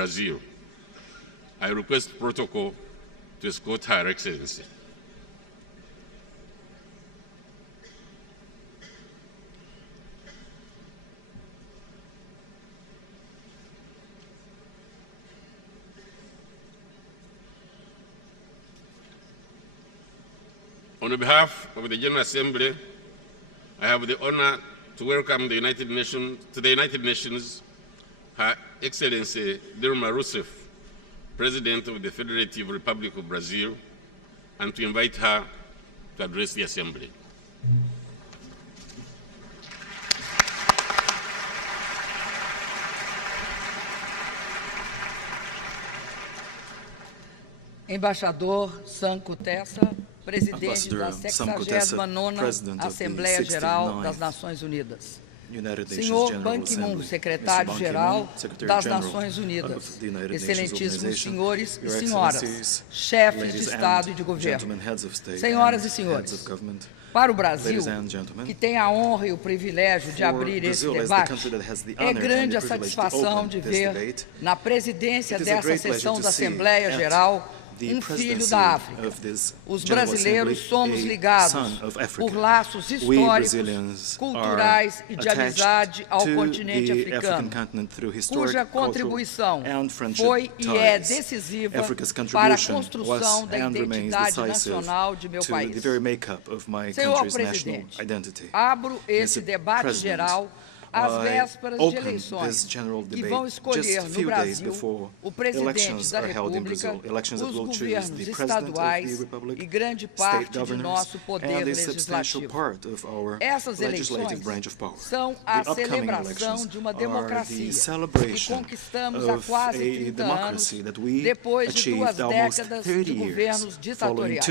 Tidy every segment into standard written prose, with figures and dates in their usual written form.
Brazil. I request protocol to escort Her Excellency. On behalf of the General Assembly, I have the honor to welcome the United Nations, Her Excellency Dilma Rousseff, President of the Federative Republic of Brazil, and to invite her to address the Assembly. Embaixador Sanco Tessa, presidente da 69ª Assembleia Geral das Nações Unidas. Senhor Ban Ki-moon, secretário-geral das Nações Unidas. Excelentíssimos senhores e senhoras, chefes de Estado e de Governo. Senhoras e senhores, para o Brasil, que tem a honra e o privilégio de abrir esse debate, é grande a satisfação de ver na presidência dessa sessão da Assembleia Geral um filho da África. Os brasileiros somos ligados por laços históricos, culturais e de amizade ao continente africano, cuja contribuição foi e é decisiva para a construção da identidade nacional de meu país. Senhor Presidente, abro esse debate geral às vésperas de eleições que vão escolher no Brasil o presidente da República, os governos estaduais e grande parte de nosso poder legislativo. Essas eleições são a celebração de uma democracia que conquistamos há quase 30 anos, depois de 2 décadas de governos ditatoriais.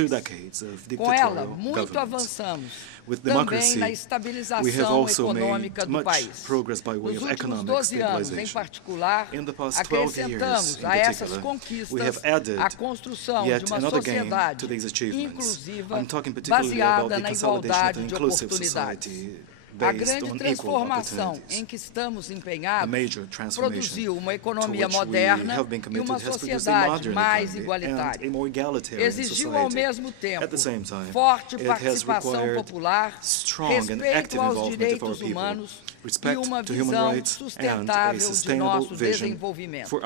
Com ela, muito avançamos também na estabilização econômica do país. Nos últimos 12 anos, em particular, acrescentamos a essas conquistas a construção de uma sociedade inclusiva baseada na igualdade de oportunidades. A grande transformação em que estamos empenhados produziu uma economia moderna e uma sociedade mais igualitária. Exigiu ao mesmo tempo forte participação popular, respeito aos direitos humanos e uma visão sustentável de nosso desenvolvimento.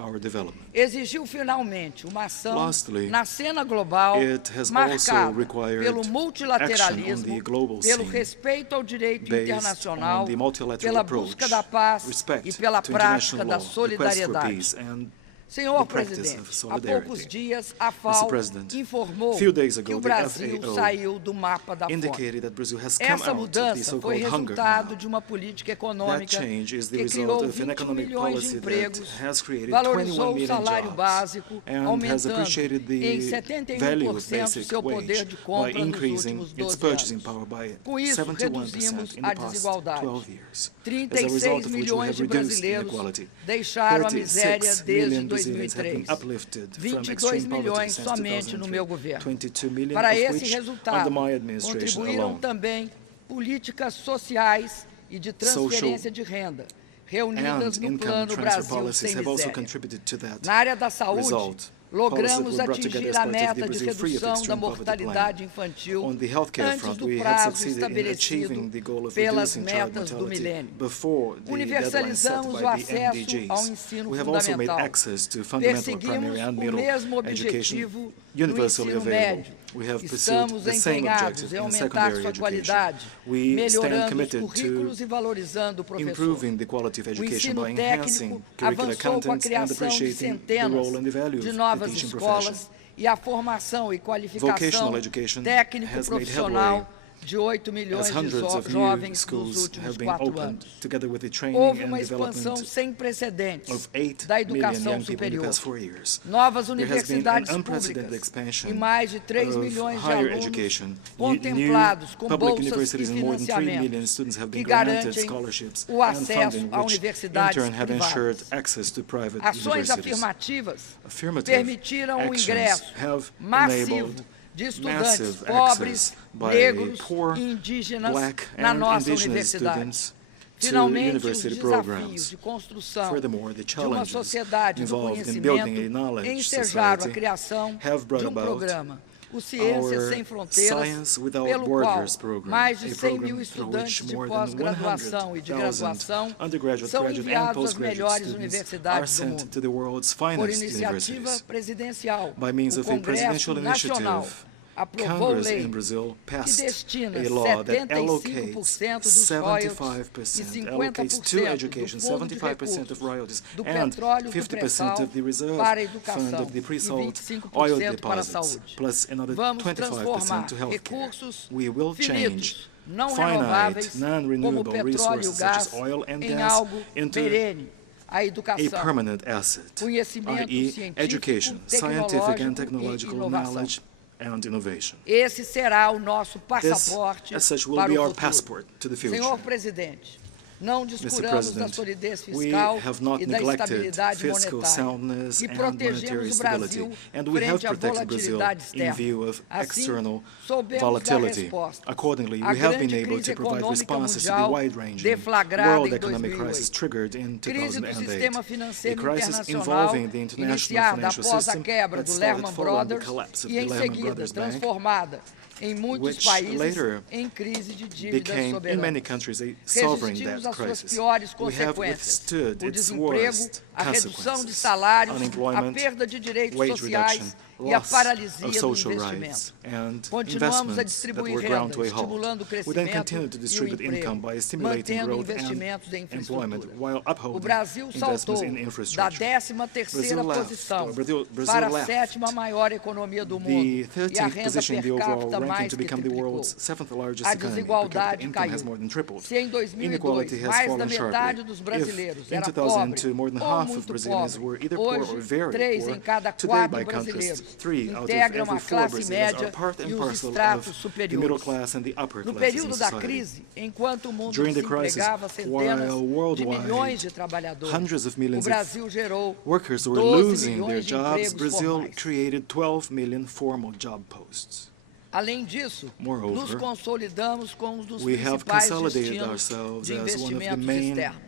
Exigiu finalmente uma ação na cena global marcada pelo multilateralismo, pelo respeito ao direito internacional, pela busca da paz e pela prática da solidariedade. Senhor Presidente, há poucos dias a FAO informou que o Brasil saiu do mapa da fome. Essa mudança foi resultado de uma política econômica que criou 21 milhões de empregos, valorizou o salário básico, aumentando em 71% seu poder de compra nos últimos 12 anos. Com isso, reduzimos a desigualdade. 36 milhões de brasileiros deixaram a miséria desde 2003. 22 milhões somente no meu governo. Para esse resultado, contribuíram também políticas sociais e de transferência de renda, reunidas no Plano Brasil Sem Miséria. Na área da saúde, logramos atingir a meta de redução da mortalidade infantil antes do prazo estabelecido pelas metas do milênio. Universalizamos o acesso ao ensino fundamental. Perseguimos o mesmo objetivo no ensino médio. Estamos empenhados em aumentar sua qualidade, melhorando os currículos e valorizando o professor. O ensino técnico avançou com a criação de centenas de novas escolas e a formação e qualificação técnico-profissional de 8 milhões de jovens nos últimos 4 anos. Houve uma expansão sem precedentes da educação superior. Novas universidades públicas e mais de 3 milhões de alunos contemplados com bolsas e financiamentos que garantem o acesso a universidades privadas. Ações afirmativas permitiram o ingresso massivo de estudantes pobres, negros e indígenas na nossa universidade. Finalmente, os desafios de construção de uma sociedade do conhecimento ensejaram a criação de um programa, o Ciências Sem Fronteiras, pelo qual mais de 100 mil estudantes de pós-graduação e de graduação são enviados às melhores universidades do mundo. Por iniciativa presidencial, o Congresso Nacional aprovou lei que destina 75% dos royalties e 50% de recursos do petróleo do pré-sal para a educação e 25% para a saúde. Vamos transformar recursos finitos, não renováveis, como o petróleo e o gás, em algo perene. A educação, conhecimento científico, tecnológico e inovação. Esse será o nosso passaporte para o futuro. Senhor Presidente, não descuramos da solidez fiscal e da estabilidade monetária e protegemos o Brasil frente à volatilidade externa. Assim, soubemos dar resposta à grande crise econômica mundial deflagrada em 2008, crise do sistema financeiro internacional iniciada após a quebra do Lehman Brothers e, em seguida, transformada em muitos países em crise de dívida soberana. Resistimos às suas piores consequências, o desemprego, a redução de salários, a perda de direitos sociais e a paralisia dos investimentos. Continuamos a distribuir renda, estimulando o crescimento e o emprego, mantendo investimentos em infraestrutura. O Brasil saltou da 13ª posição para a 7ª maior economia do mundo e a renda per capita mais que triplicou. A desigualdade caiu. Se em 2002 mais da metade dos brasileiros era pobre ou muito pobre, hoje 3 em cada 4 brasileiros integram a classe média e os estratos superiores. No período da crise, enquanto o mundo desempregava centenas de milhões de trabalhadores, o Brasil gerou 12 milhões de empregos formais. Além disso, nos consolidamos como um dos principais destinos de investimentos externos.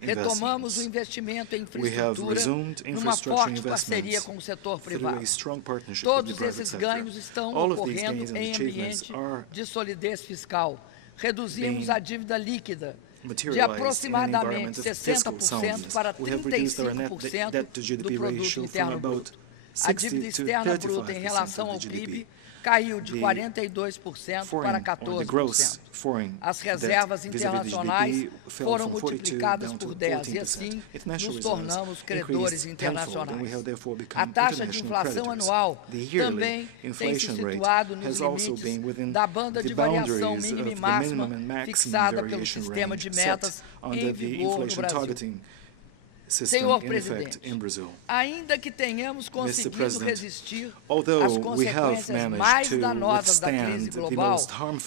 Retomamos o investimento em infraestrutura numa forte parceria com o setor privado. Todos esses ganhos estão ocorrendo em ambiente de solidez fiscal. Reduzimos a dívida líquida de aproximadamente 60% para 35% do produto interno bruto. A dívida externa bruta em relação ao PIB caiu de 42% para 14%. As reservas internacionais foram multiplicadas por 10 e, assim, nos tornamos credores internacionais. A taxa de inflação anual também tem se situado nos limites da banda de variação mínima e máxima fixada pelo sistema de metas em vigor no Brasil. Senhor Presidente, ainda que tenhamos conseguido resistir às consequências mais danosas da crise global,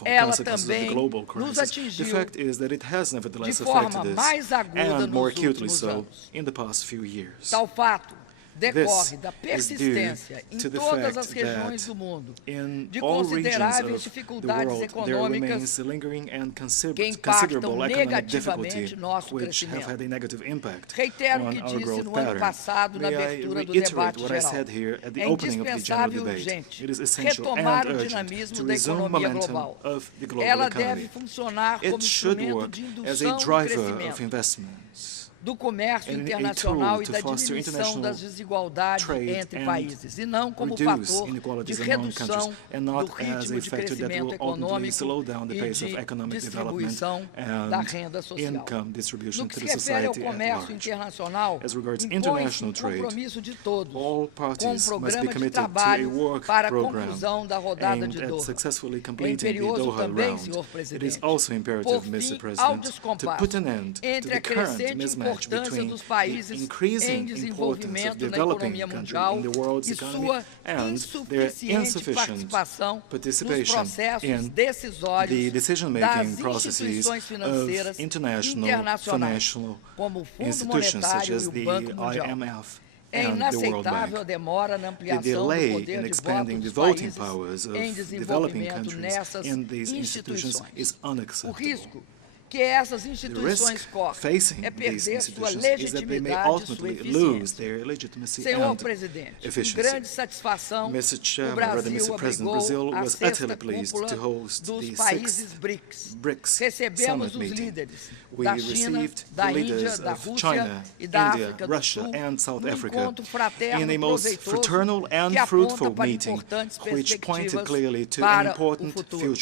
ela também nos atingiu de forma mais aguda nos últimos anos. Tal fato decorre da persistência em todas as regiões do mundo de consideráveis dificuldades econômicas que impactam negativamente nosso crescimento. Reitero o que disse no ano passado na abertura do debate geral. É indispensável e urgente retomar o dinamismo da economia global. Ela deve funcionar como instrumento de indução do crescimento, do comércio internacional e da diminuição das desigualdades entre países, e não como fator de redução do ritmo de crescimento econômico e de distribuição da renda social. No que se refere ao comércio internacional, impõe-se um compromisso de todos, com um programa de trabalho para a conclusão da rodada de Doha. É imperioso também, senhor Presidente, por fim ao descompasso entre a crescente importância dos países em desenvolvimento da economia mundial e sua insuficiente participação nos processos decisórios das instituições financeiras internacionais, como o Fundo Monetário e o Banco Mundial. É inaceitável a demora na ampliação do poder de voto dos países em desenvolvimento nessas instituições. O risco que essas instituições correm é perder sua legitimidade e sua eficiência. Senhor Presidente, com grande satisfação, o Brasil abrigou a sexta cúpula dos países BRICS. Recebemos os líderes da China, da Índia, da Rússia e da África do Sul, num encontro fraterno e proveitoso que aponta para importantes perspectivas para o futuro.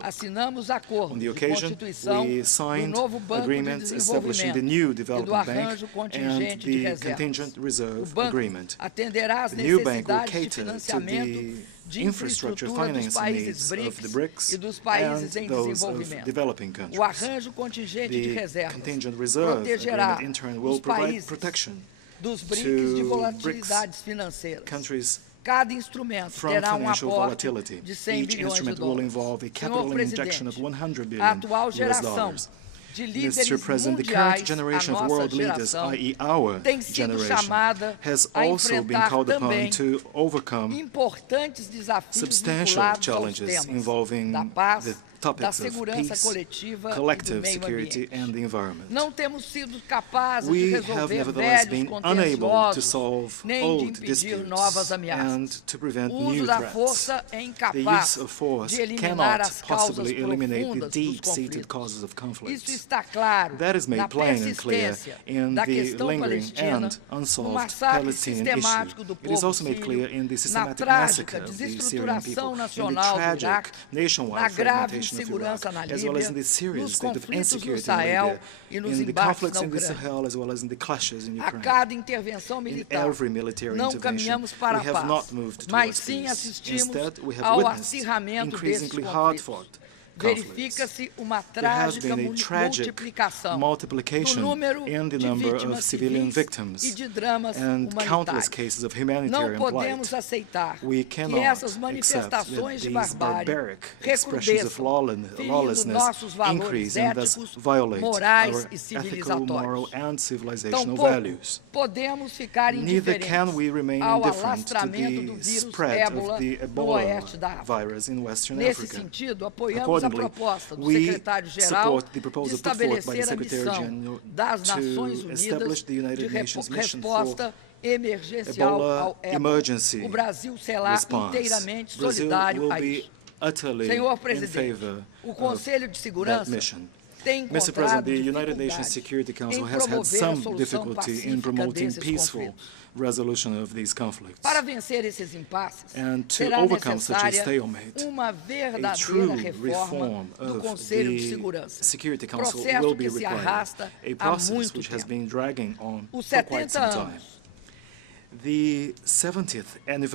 Assinamos acordos de constituição do novo Banco de Desenvolvimento e do arranjo contingente de reservas. O banco atenderá às necessidades de financiamento de infraestrutura dos países BRICS e dos países em desenvolvimento. O arranjo contingente de reservas protegerá os países dos BRICS de volatilidades financeiras. Cada instrumento terá um aporte de 100 bilhões de dólares. Senhor Presidente, a atual geração de líderes mundiais, a nossa geração, tem sido chamada a enfrentar também importantes desafios vinculados aos temas da paz, da segurança coletiva e do meio ambiente. Não temos sido capazes de resolver velhos contenciosos, nem de impedir novas ameaças. O uso da força é incapaz de eliminar as causas profundas dos conflitos. Isso está claro na persistência da questão palestina, no massacre sistemático do povo sírio, na trágica desestruturação nacional do Iraque, na grave insegurança na Líbia, nos conflitos no Sahel e nos embates na Ucrânia. A cada intervenção militar, não caminhamos para a paz, mas sim assistimos ao acirramento desses conflitos. Verifica-se uma trágica multiplicação do número de vítimas civis e de dramas humanitários. Não podemos aceitar que essas manifestações de barbárie recrudesçam, ferindo nossos valores éticos, morais e civilizatórios. Tampouco podemos ficar indiferentes ao alastramento do vírus ébola no oeste da África. Nesse sentido, apoiamos a proposta do secretário-geral de estabelecer a missão das Nações Unidas de resposta emergencial ao ébola. O Brasil será inteiramente solidário a isso. Senhor Presidente, o Conselho de Segurança tem encontrado dificuldade em promover a solução pacífica desses conflitos. Para vencer esses impasses, será necessária uma verdadeira reforma do Conselho de Segurança, processo que se arrasta há muito tempo. Os 70 anos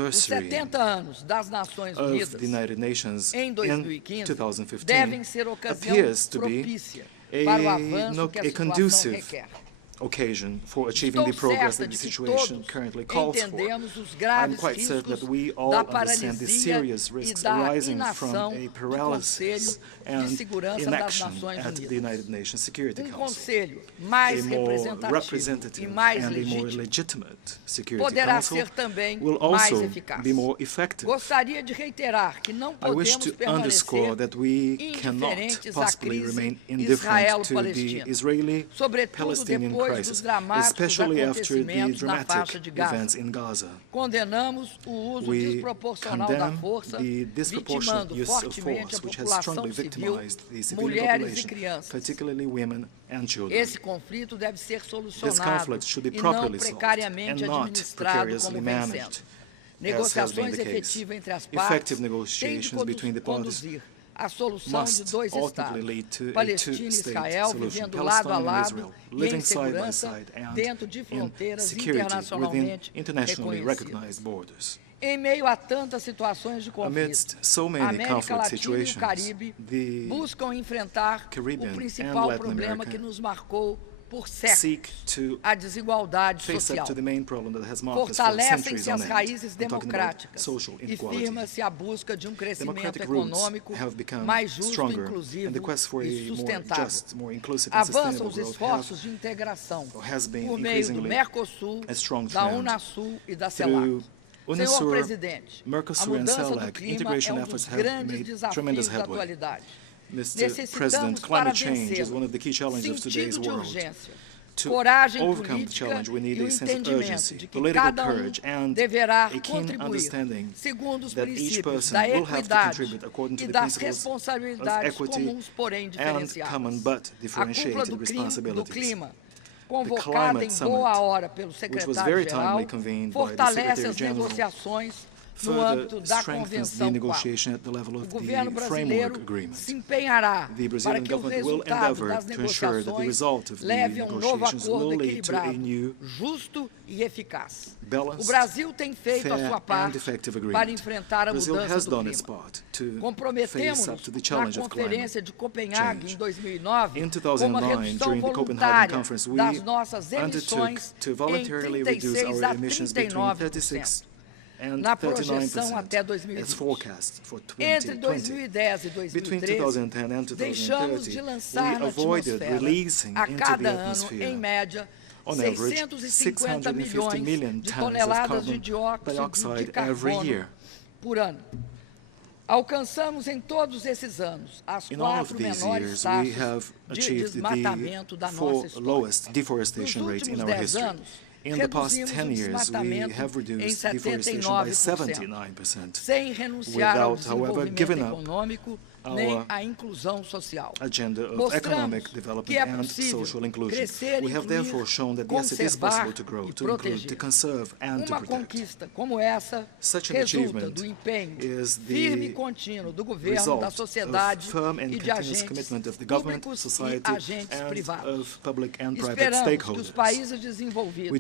Os 70 anos das Nações Unidas em 2015 devem ser ocasião propícia para o avanço que a situação requer. Occasion for achieving the progress that the situation currently calls for. I'm quite certain that we all understand the serious risks arising from a paralysis and inaction at the United Nations Security Council. A more representative and a more legitimate Security Council will also be more effective. I wish to underscore that we cannot possibly remain indifferent to the Israeli-Palestinian crisis, especially after the dramatic events in Gaza. We condemn the disproportionate use of force, which has strongly victimized the civilian population, particularly women and children. This conflict should be properly solved and not precariously managed, as has been the case. Effective negotiations between the parties must ultimately lead to a two-state solution, Palestine and Israel, living side by side and in security within internationally recognized borders. Amidst so many conflict situations, the Caribbean and Latin America seek to face up to the main problem that has marked us for centuries on end. I'm talking about social inequality. Democratic roots have become stronger, and the quest for a more just, more inclusive and sustainable growth has been increasingly a strong trend. Through UNASUR, Mercosur and CELAC, integration efforts have made tremendous headway. Mr. President, climate change is one of the key challenges of today's world. To overcome the challenge, we need a sense of urgency, political courage, and a keen understanding that each person will have to contribute according to the principles of equity and common but differentiated responsibilities. The Climate Summit, which was very timely convened by the Secretary-General, further strengthens the negotiation at the level of the framework agreement. The Brazilian government will endeavor to ensure that the result of the negotiations will lead to a new, balanced, fair and effective agreement. Brazil has done its part to face up to the challenge of climate change. In 2009, during the Copenhagen Conference, we undertook to voluntarily reduce our emissions between 36 and 39% as forecast for 2020. Between 2010 and 2030, we avoided releasing into the atmosphere, on average, 650 million tons of carbon dioxide every year. Alcançamos em todos esses anos as 4 menores taxas de desmatamento da nossa história. Nos últimos 10 anos, in the past 10 years, we have reduced deforestation by 79%, sem renunciar ao desenvolvimento econômico nem à inclusão social. Agenda of economic development and social inclusion. We have therefore shown that yes, it is possible to grow, to include, to conserve and to protect. Conquista como essa resulta do empenho firme e contínuo do governo, da sociedade e de agentes públicos e agentes privados. Esperamos que os países desenvolvidos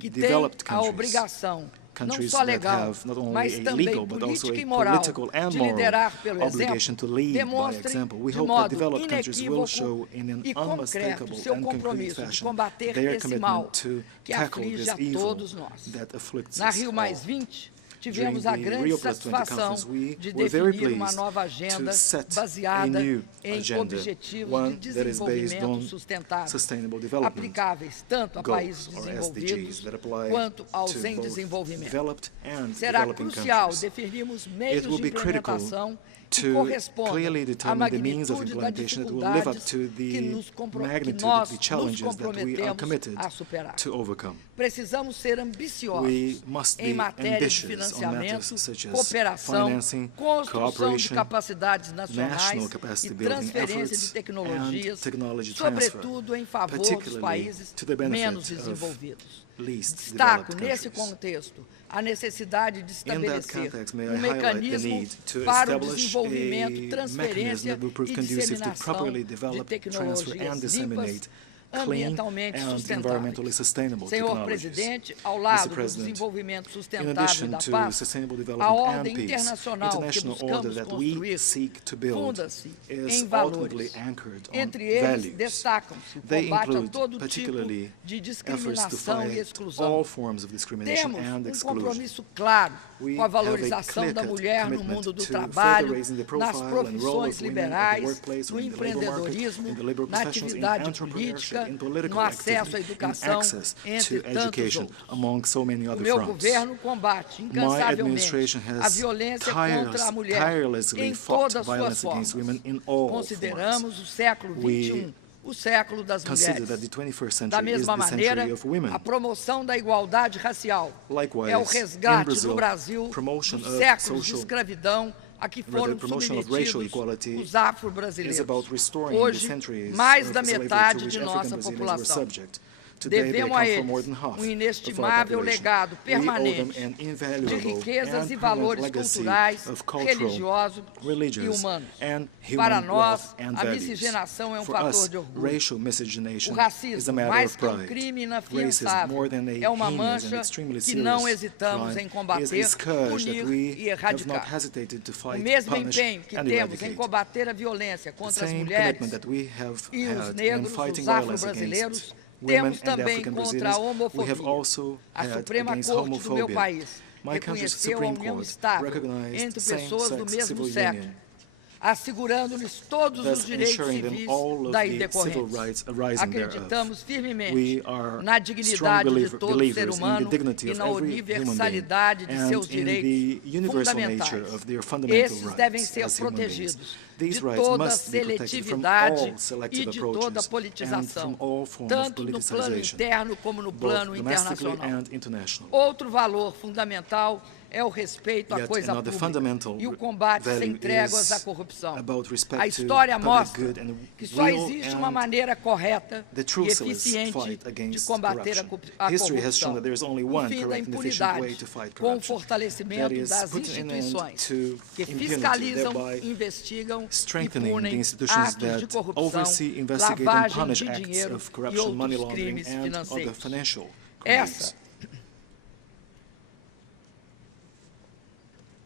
que têm a obrigação não só legal, mas também política e moral de liderar pelo exemplo, demonstrem de modo inequívoco e concreto seu compromisso de combater esse mal que aflige a todos nós. Na Rio+20, tivemos a grande satisfação de definir uma nova agenda baseada em objetivos de desenvolvimento sustentável, aplicáveis tanto a países desenvolvidos quanto aos em desenvolvimento. Será crucial definirmos meios de implementação que correspondam à magnitude da dificuldade que nós nos comprometemos a superar. Precisamos ser ambiciosos em matéria de financiamento, cooperação, construção de capacidades nacionais e transferência de tecnologias, sobretudo em favor dos países menos desenvolvidos. Destaco, nesse contexto, a necessidade de estabelecer um mecanismo para o desenvolvimento, transferência e disseminação de tecnologias limpas, ambientalmente sustentáveis. Senhor Presidente, ao lado do desenvolvimento sustentável e da paz, a ordem internacional que buscamos construir funda-se em valores. Entre eles, destacam-se o combate a todo tipo de discriminação e exclusão. Temos um compromisso claro com a valorização da mulher no mundo do trabalho, nas profissões liberais, no empreendedorismo, na atividade política, no acesso à educação, entre tantos outros. O meu governo combate incansavelmente a violência contra a mulher em todas as suas formas. Consideramos o século XXI o século das mulheres. Da mesma maneira, a promoção da igualdade racial é o resgate no Brasil dos séculos de escravidão a que foram submetidos os afro-brasileiros. Hoje, mais da metade de nossa população. Devemos a eles um inestimável legado permanente de riquezas e valores culturais, religiosos e humanos. Para nós, a miscigenação é um fator de orgulho. O racismo, mais que um crime inafiançável, é uma mancha que não hesitamos em combater, punir e erradicar. O mesmo empenho que temos em combater a violência contra as mulheres e os negros, os afro-brasileiros, temos também contra a homofobia. A Suprema Corte do meu país reconheceu a união estável entre pessoas do mesmo sexo. assegurando-lhes todos os direitos civis daí decorrentes. Acreditamos firmemente na dignidade de todo ser humano e na universalidade de seus direitos fundamentais. Esses devem ser protegidos de toda seletividade e de toda politização, tanto no plano interno como no plano internacional. Outro valor fundamental é o respeito à coisa pública e o combate sem tréguas à corrupção. A história mostra que só existe uma maneira correta e eficiente de combater a corrupção, o fim da impunidade, com o fortalecimento das instituições que fiscalizam, investigam e punem atos de corrupção, lavagem de dinheiro e outros crimes financeiros.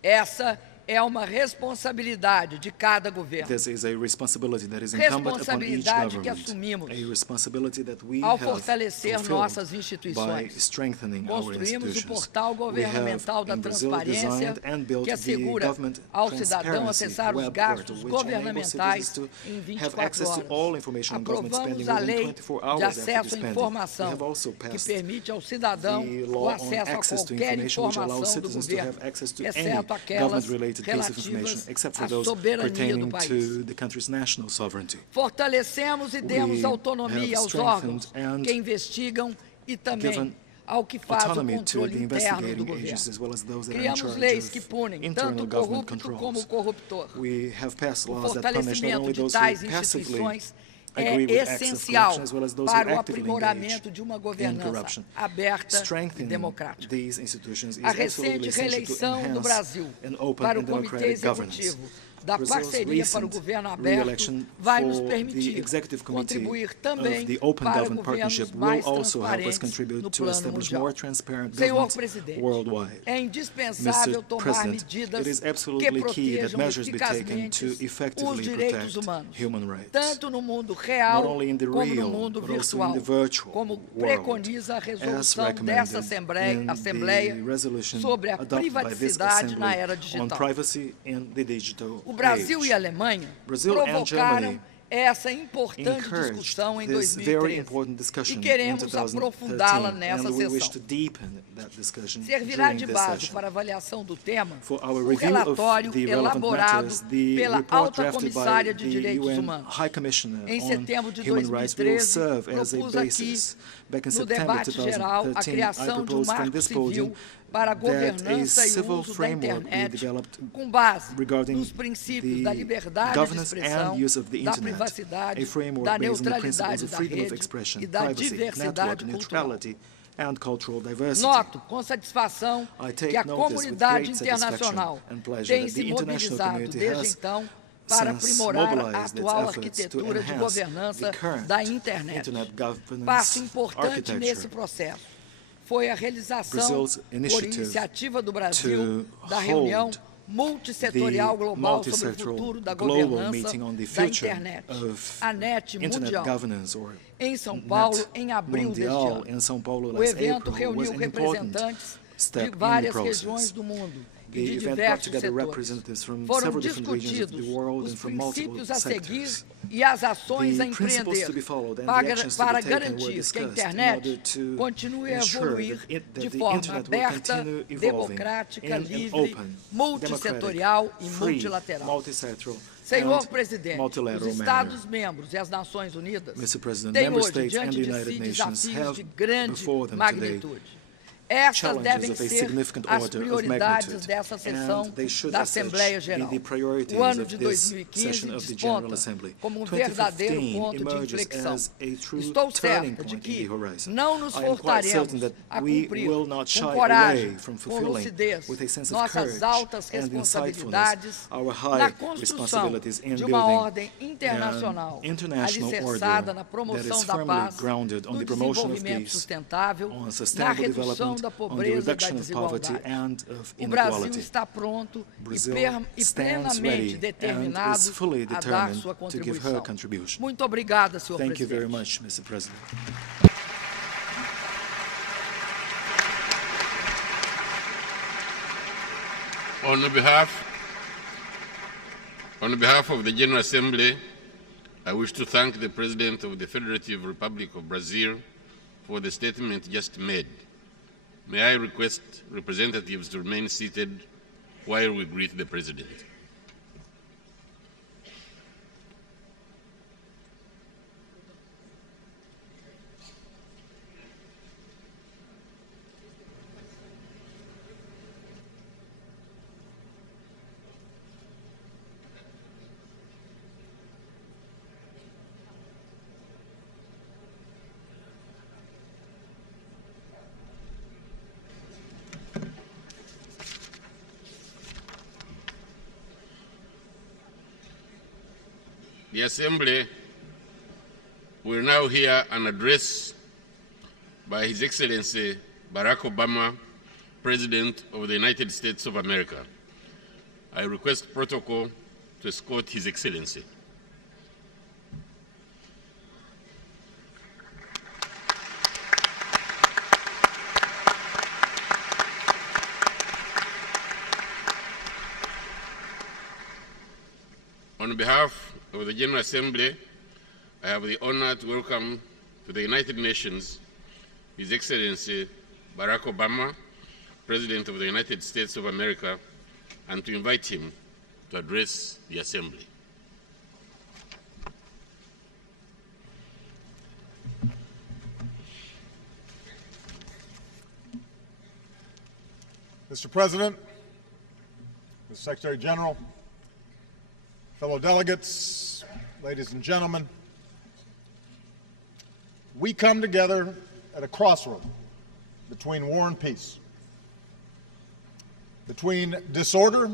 Essa é uma responsabilidade de cada governo. Responsabilidade que assumimos ao fortalecer nossas instituições. Construímos o portal governamental da transparência, que assegura ao cidadão acessar os gastos governamentais em 24 horas. Aprovamos a Lei de Acesso à Informação, que permite ao cidadão o acesso a qualquer informação do governo, exceto aquelas relativas à soberania do país. Fortalecemos e demos autonomia aos órgãos que investigam e também ao que faz o controle interno do governo. Criamos leis que punem tanto o corrupto como o corruptor. O fortalecimento de tais instituições é essencial para o aprimoramento de uma governança aberta e democrática. A recente reeleição do Brasil para o Comitê Executivo da Parceria para o Governo Aberto vai nos permitir contribuir também para governos mais transparentes no plano mundial. Senhor Presidente, é indispensável tomar medidas que protejam eficazmente os direitos humanos, tanto no mundo real como no mundo virtual, como preconiza a resolução dessa Assembleia sobre a privaticidade na era digital. O Brasil e a Alemanha provocaram essa importante discussão em 2013 e queremos aprofundá-la nessa sessão. Servirá de base para avaliação do tema o relatório elaborado pela Alta Comissária de Direitos Humanos. Em setembro de 2013, propus aqui, no debate geral, a criação de um marco civil para a governança e o uso da internet com base nos princípios da liberdade de expressão, da privacidade, da neutralidade da rede e da diversidade cultural. Noto com satisfação que a comunidade internacional tem se mobilizado desde então para aprimorar a atual arquitetura de governança da internet. Passo importante nesse processo foi a realização, por iniciativa do Brasil, da reunião multissetorial global sobre o futuro da governança da internet, a NET Mundial, em São Paulo, em abril deste ano. O evento reuniu representantes de várias regiões do mundo e de diversos setores. Foram discutidos os princípios a seguir e as ações a empreender para garantir que a internet continue a evoluir de forma aberta, democrática, livre, multissetorial e multilateral. Senhor Presidente, os Estados-membros e as Nações Unidas têm hoje diante de si desafios de grande magnitude. Estas devem ser as prioridades dessa sessão da Assembleia Geral. O ano de 2015 desponta como um verdadeiro ponto de inflexão. Estou certa de que não nos furtaremos a cumprir com coragem, com lucidez, nossas altas responsabilidades na construção de uma ordem internacional alicerçada na promoção da paz, no desenvolvimento sustentável, na redução da pobreza e da desigualdade. O Brasil está pronto e plenamente determinado a dar sua contribuição. Muito obrigada, senhor Presidente. On behalf On behalf of the General Assembly, I wish to thank the President of the Federative Republic of Brazil for the statement just made. May I request representatives to remain seated while we greet the President. The Assembly will now hear an address by His Excellency Barack Obama, President of the United States of America. I request protocol to escort His Excellency. On behalf of the General Assembly, I have the honor to welcome to the United Nations His Excellency Barack Obama, President of the United States of America, and to invite him to address the Assembly. Mr. President, Mr. Secretary General, fellow delegates, ladies and gentlemen, we come together at a crossroad between war and peace, between disorder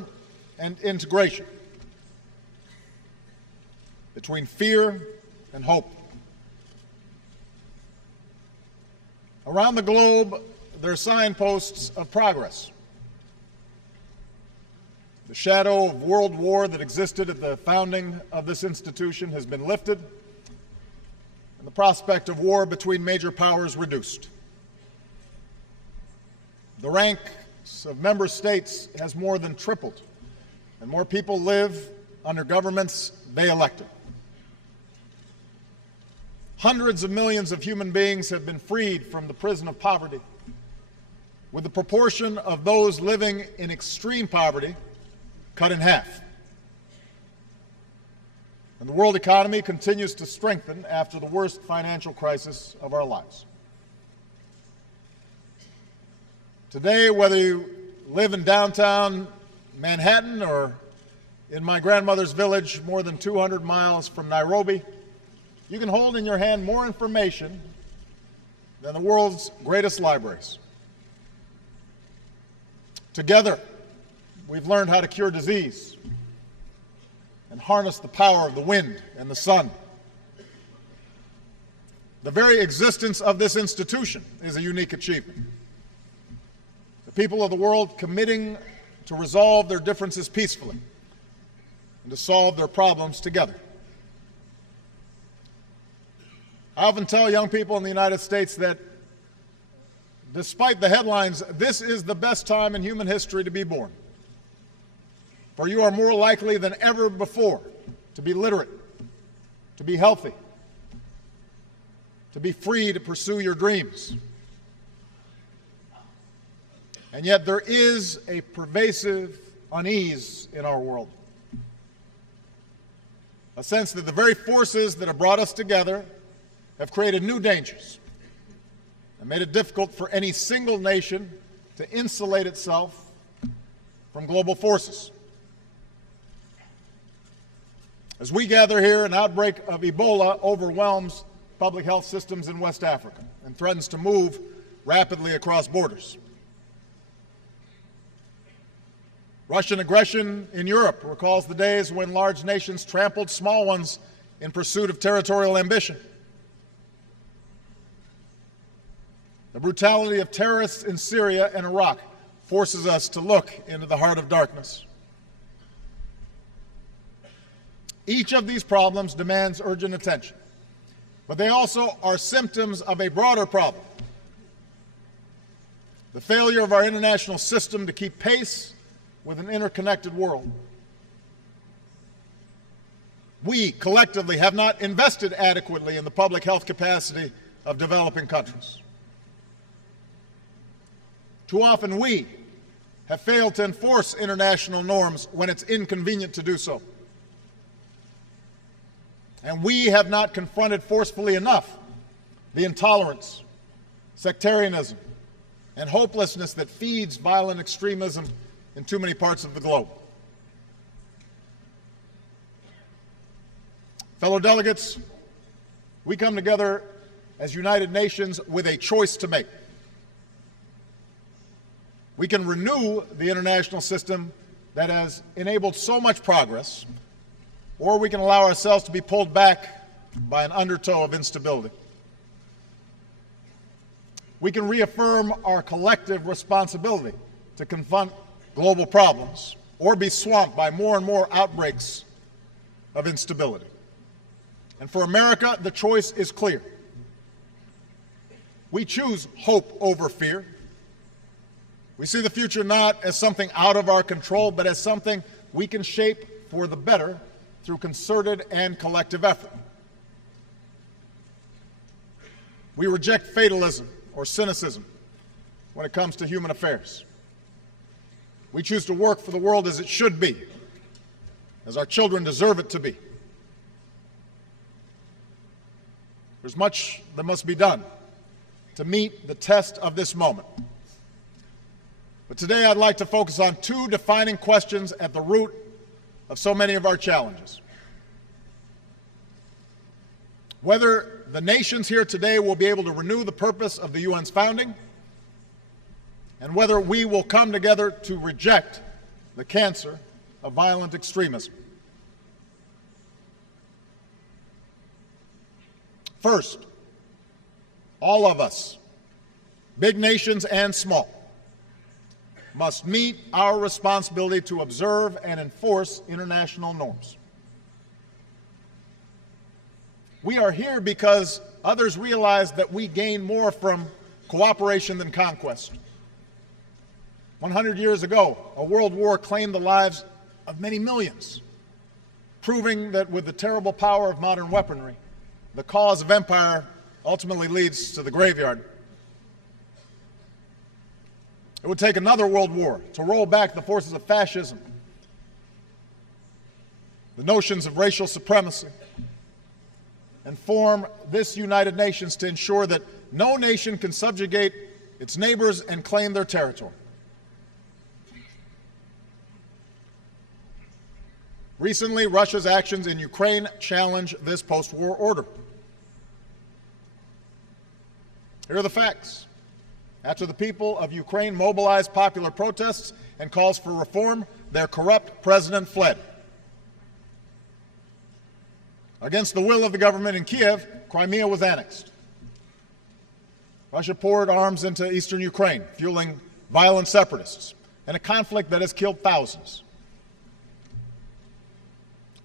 and integration, between fear and hope. Around the globe, there are signposts of progress. The shadow of world war that existed at the founding of this institution has been lifted, and the prospect of war between major powers reduced. The ranks of member states has more than tripled, and more people live under governments they elected. Hundreds of millions of human beings have been freed from the prison of poverty, with the proportion of those living in extreme poverty cut in half. And the world economy continues to strengthen after the worst financial crisis of our lives. Today, whether you live in downtown Manhattan or in my grandmother's village more than 200 miles from Nairobi, you can hold in your hand more information than the world's greatest libraries. Together, we've learned how to cure disease and harness the power of the wind and the sun. The very existence of this institution is a unique achievement. The people of the world committing to resolve their differences peacefully and to solve their problems together. I often tell young people in the United States that despite the headlines, this is the best time in human history to be born. For you are more likely than ever before to be literate, to be healthy, to be free to pursue your dreams. And yet there is a pervasive unease in our world. A sense that the very forces that have brought us together have created new dangers and made it difficult for any single nation to insulate itself from global forces. As we gather here, an outbreak of Ebola overwhelms public health systems in West Africa and threatens to move rapidly across borders. Russian aggression in Europe recalls the days when large nations trampled small ones in pursuit of territorial ambition. The brutality of terrorists in Syria and Iraq forces us to look into the heart of darkness. Each of these problems demands urgent attention, but they also are symptoms of a broader problem. The failure of our international system to keep pace with an interconnected world. We collectively have not invested adequately in the public health capacity of developing countries. Too often we have failed to enforce international norms when it's inconvenient to do so. And we have not confronted forcefully enough the intolerance, sectarianism, and hopelessness that feeds violent extremism in too many parts of the globe. Fellow delegates, we come together as United Nations with a choice to make. We can renew the international system that has enabled so much progress, or we can allow ourselves to be pulled back by an undertow of instability. We can reaffirm our collective responsibility to confront global problems, or be swamped by more and more outbreaks of instability. And for America, the choice is clear. We choose hope over fear. We see the future not as something out of our control, but as something we can shape for the better through concerted and collective effort. We reject fatalism or cynicism when it comes to human affairs. We choose to work for the world as it should be, as our children deserve it to be. There's much that must be done to meet the test of this moment. But today I'd like to focus on two defining questions at the root of so many of our challenges. Whether the nations here today will be able to renew the purpose of the UN's founding, and whether we will come together to reject the cancer of violent extremism. First, all of us, big nations and small, must meet our responsibility to observe and enforce international norms. We are here because others realize that we gain more from cooperation than conquest. 100 years ago, a world war claimed the lives of many millions, proving that with the terrible power of modern weaponry, the cause of empire ultimately leads to the graveyard. It would take another world war to roll back the forces of fascism, the notions of racial supremacy, and form this United Nations to ensure that no nation can subjugate its neighbors and claim their territory. Recently, Russia's actions in Ukraine challenge this post-war order. Here are the facts. After the people of Ukraine mobilized popular protests and calls for reform, their corrupt president fled. Against the will of the government in Kiev, Crimea was annexed. Russia poured arms into eastern Ukraine, fueling violent separatists, and a conflict that has killed thousands.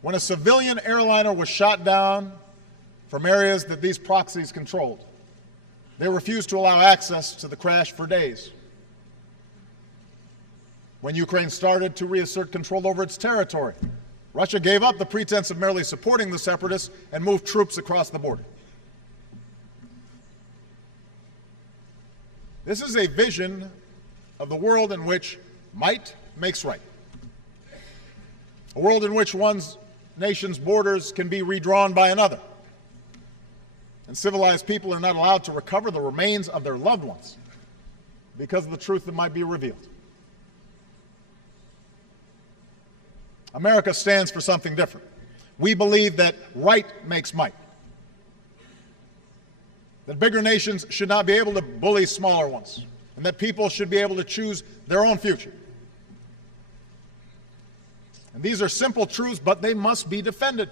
When a civilian airliner was shot down from areas that these proxies controlled, they refused to allow access to the crash for days. When Ukraine started to reassert control over its territory, Russia gave up the pretense of merely supporting the separatists and moved troops across the border. This is a vision of the world in which might makes right. A world in which one nation's borders can be redrawn by another, and civilized people are not allowed to recover the remains of their loved ones because of the truth that might be revealed. America stands for something different. We believe that right makes might, that bigger nations should not be able to bully smaller ones, and that people should be able to choose their own future. And these are simple truths, but they must be defended.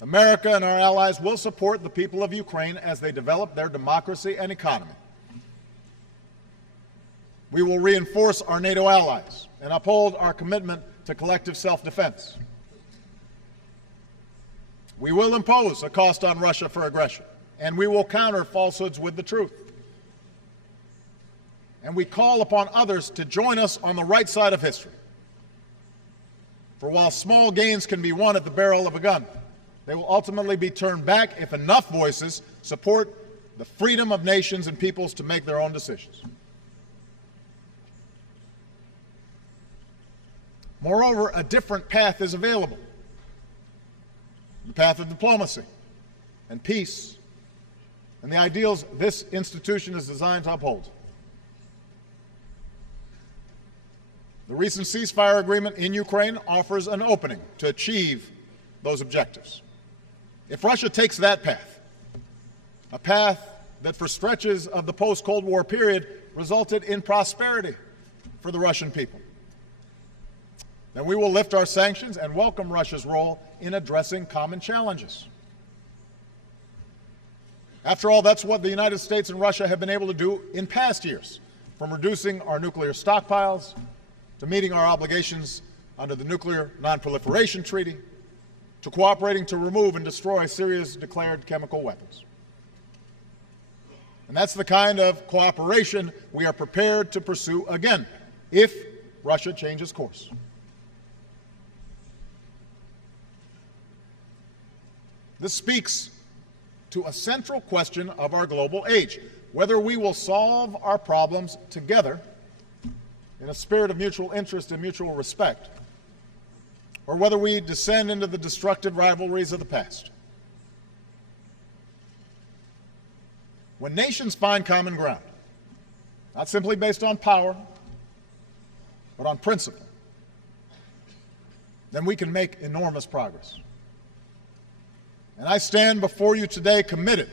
America and our allies will support the people of Ukraine as they develop their democracy and economy. We will reinforce our NATO allies and uphold our commitment to collective self-defense. We will impose a cost on Russia for aggression, and we will counter falsehoods with the truth. And we call upon others to join us on the right side of history. For while small gains can be won at the barrel of a gun, they will ultimately be turned back if enough voices support the freedom of nations and peoples to make their own decisions. Moreover, a different path is available, the path of diplomacy and peace and the ideals this institution is designed to uphold. The recent ceasefire agreement in Ukraine offers an opening to achieve those objectives. If Russia takes that path, a path that for stretches of the post-Cold War period resulted in prosperity for the Russian people, then we will lift our sanctions and welcome Russia's role in addressing common challenges. After all, that's what the United States and Russia have been able to do in past years, from reducing our nuclear stockpiles to meeting our obligations under the Nuclear Non-Proliferation Treaty, to cooperating to remove and destroy Syria's declared chemical weapons. And that's the kind of cooperation we are prepared to pursue again, if Russia changes course. This speaks to a central question of our global age, whether we will solve our problems together in a spirit of mutual interest and mutual respect, or whether we descend into the destructive rivalries of the past. When nations find common ground, not simply based on power, but on principle, then we can make enormous progress. And I stand before you today committed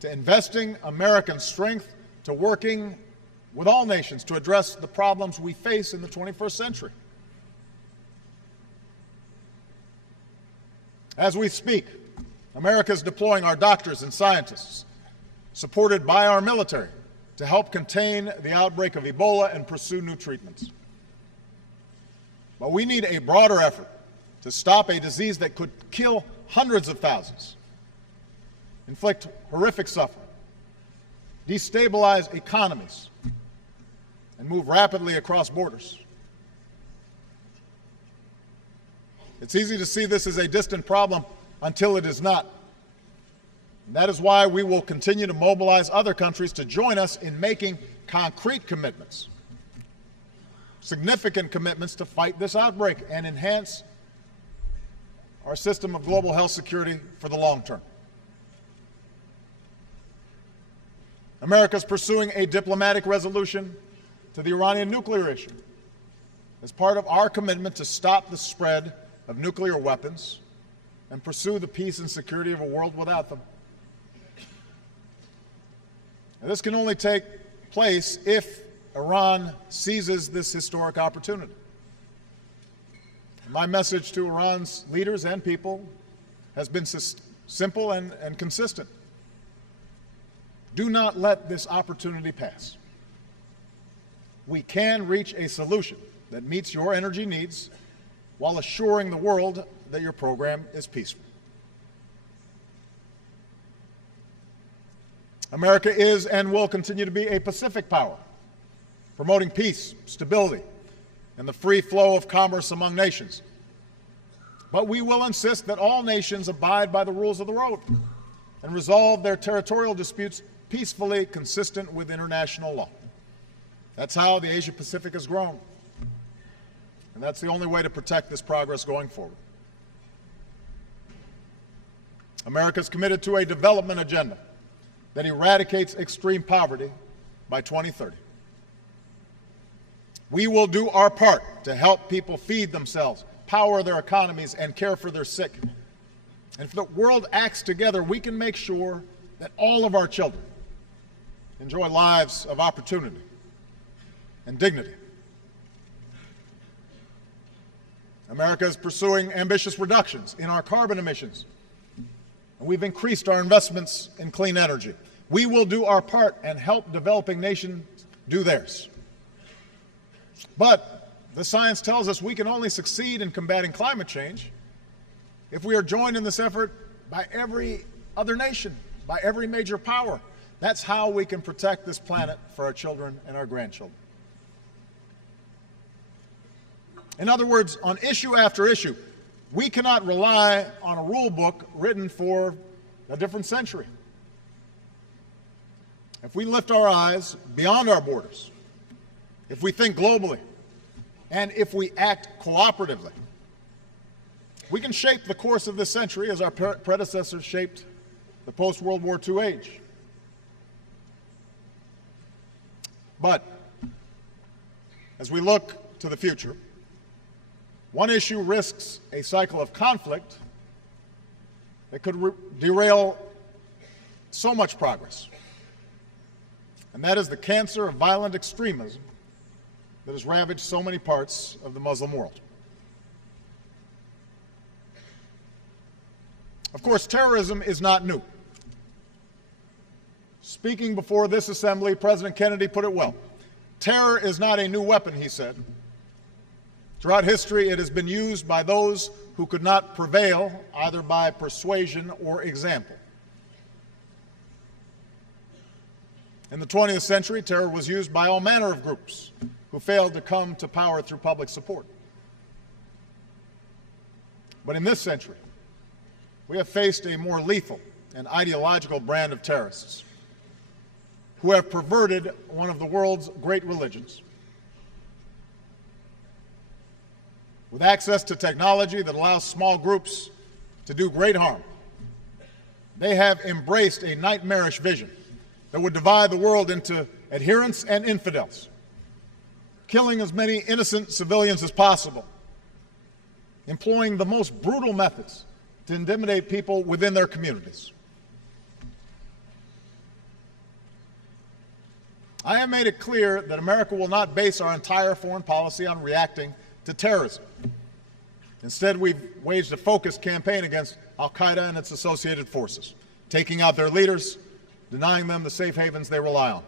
to investing American strength, to working with all nations to address the problems we face in the 21st century. As we speak, America is deploying our doctors and scientists, supported by our military, to help contain the outbreak of Ebola and pursue new treatments. But we need a broader effort to stop a disease that could kill hundreds of thousands, inflict horrific suffering, destabilize economies, and move rapidly across borders. It's easy to see this as a distant problem until it is not. And that is why we will continue to mobilize other countries to join us in making concrete commitments, significant commitments to fight this outbreak and enhance our system of global health security for the long term. America is pursuing a diplomatic resolution to the Iranian nuclear issue as part of our commitment to stop the spread of nuclear weapons and pursue the peace and security of a world without them. And this can only take place if Iran seizes this historic opportunity. My message to Iran's leaders and people has been simple and consistent. Do not let this opportunity pass. We can reach a solution that meets your energy needs while assuring the world that your program is peaceful. America is and will continue to be a Pacific power, promoting peace, stability, and the free flow of commerce among nations. But we will insist that all nations abide by the rules of the road and resolve their territorial disputes peacefully, consistent with international law. That's how the Asia-Pacific has grown. And that's the only way to protect this progress going forward. America is committed to a development agenda that eradicates extreme poverty by 2030. We will do our part to help people feed themselves, power their economies, and care for their sick. And if the world acts together, we can make sure that all of our children enjoy lives of opportunity and dignity. America is pursuing ambitious reductions in our carbon emissions, and we've increased our investments in clean energy. We will do our part and help developing nations do theirs. But the science tells us we can only succeed in combating climate change if we are joined in this effort by every other nation, by every major power. That's how we can protect this planet for our children and our grandchildren. In other words, on issue after issue, we cannot rely on a rule book written for a different century. If we lift our eyes beyond our borders, if we think globally, and if we act cooperatively, we can shape the course of this century as our predecessors shaped the post-World War II age. But as we look to the future, one issue risks a cycle of conflict that could derail so much progress, and that is the cancer of violent extremism that has ravaged so many parts of the Muslim world. Of course, terrorism is not new. Speaking before this assembly, President Kennedy put it well. Terror is not a new weapon, he said. Throughout history, it has been used by those who could not prevail either by persuasion or example. In the 20th century, terror was used by all manner of groups who failed to come to power through public support. But in this century, we have faced a more lethal and ideological brand of terrorists who have perverted one of the world's great religions. With access to technology that allows small groups to do great harm, they have embraced a nightmarish vision that would divide the world into adherents and infidels, killing as many innocent civilians as possible, employing the most brutal methods to intimidate people within their communities. I have made it clear that America will not base our entire foreign policy on reacting to terrorism. Instead, we've waged a focused campaign against al-Qaeda and its associated forces, taking out their leaders, denying them the safe havens they rely on.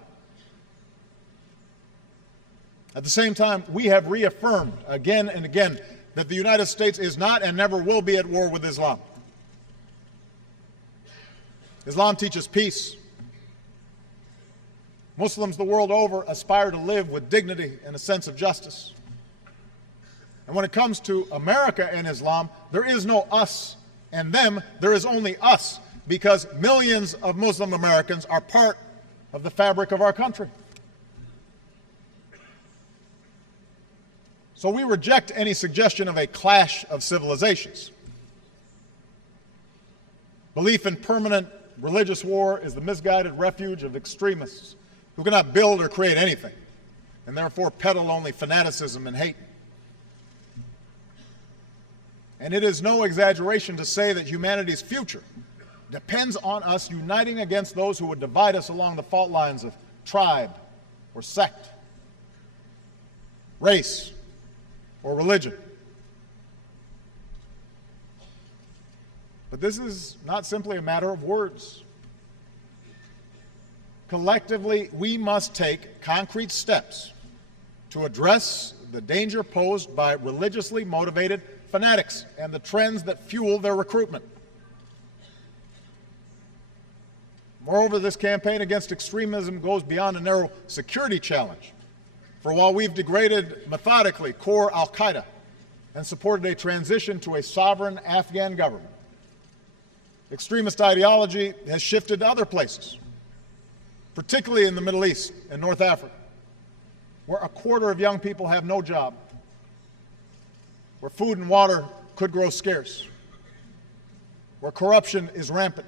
At the same time, we have reaffirmed again and again that the United States is not and never will be at war with Islam. Islam teaches peace. Muslims the world over aspire to live with dignity and a sense of justice. And when it comes to America and Islam, there is no us and them, there is only us, because millions of Muslim Americans are part of the fabric of our country. So we reject any suggestion of a clash of civilizations. Belief in permanent religious war is the misguided refuge of extremists who cannot build or create anything, and therefore peddle only fanaticism and hate. And it is no exaggeration to say that humanity's future depends on us uniting against those who would divide us along the fault lines of tribe or sect, race or religion. But this is not simply a matter of words. Collectively, we must take concrete steps to address the danger posed by religiously motivated fanatics and the trends that fuel their recruitment. Moreover, this campaign against extremism goes beyond a narrow security challenge. For while we've degraded methodically core al-Qaeda and supported a transition to a sovereign Afghan government, extremist ideology has shifted to other places, particularly in the Middle East and North Africa, where a quarter of young people have no job, where food and water could grow scarce, where corruption is rampant,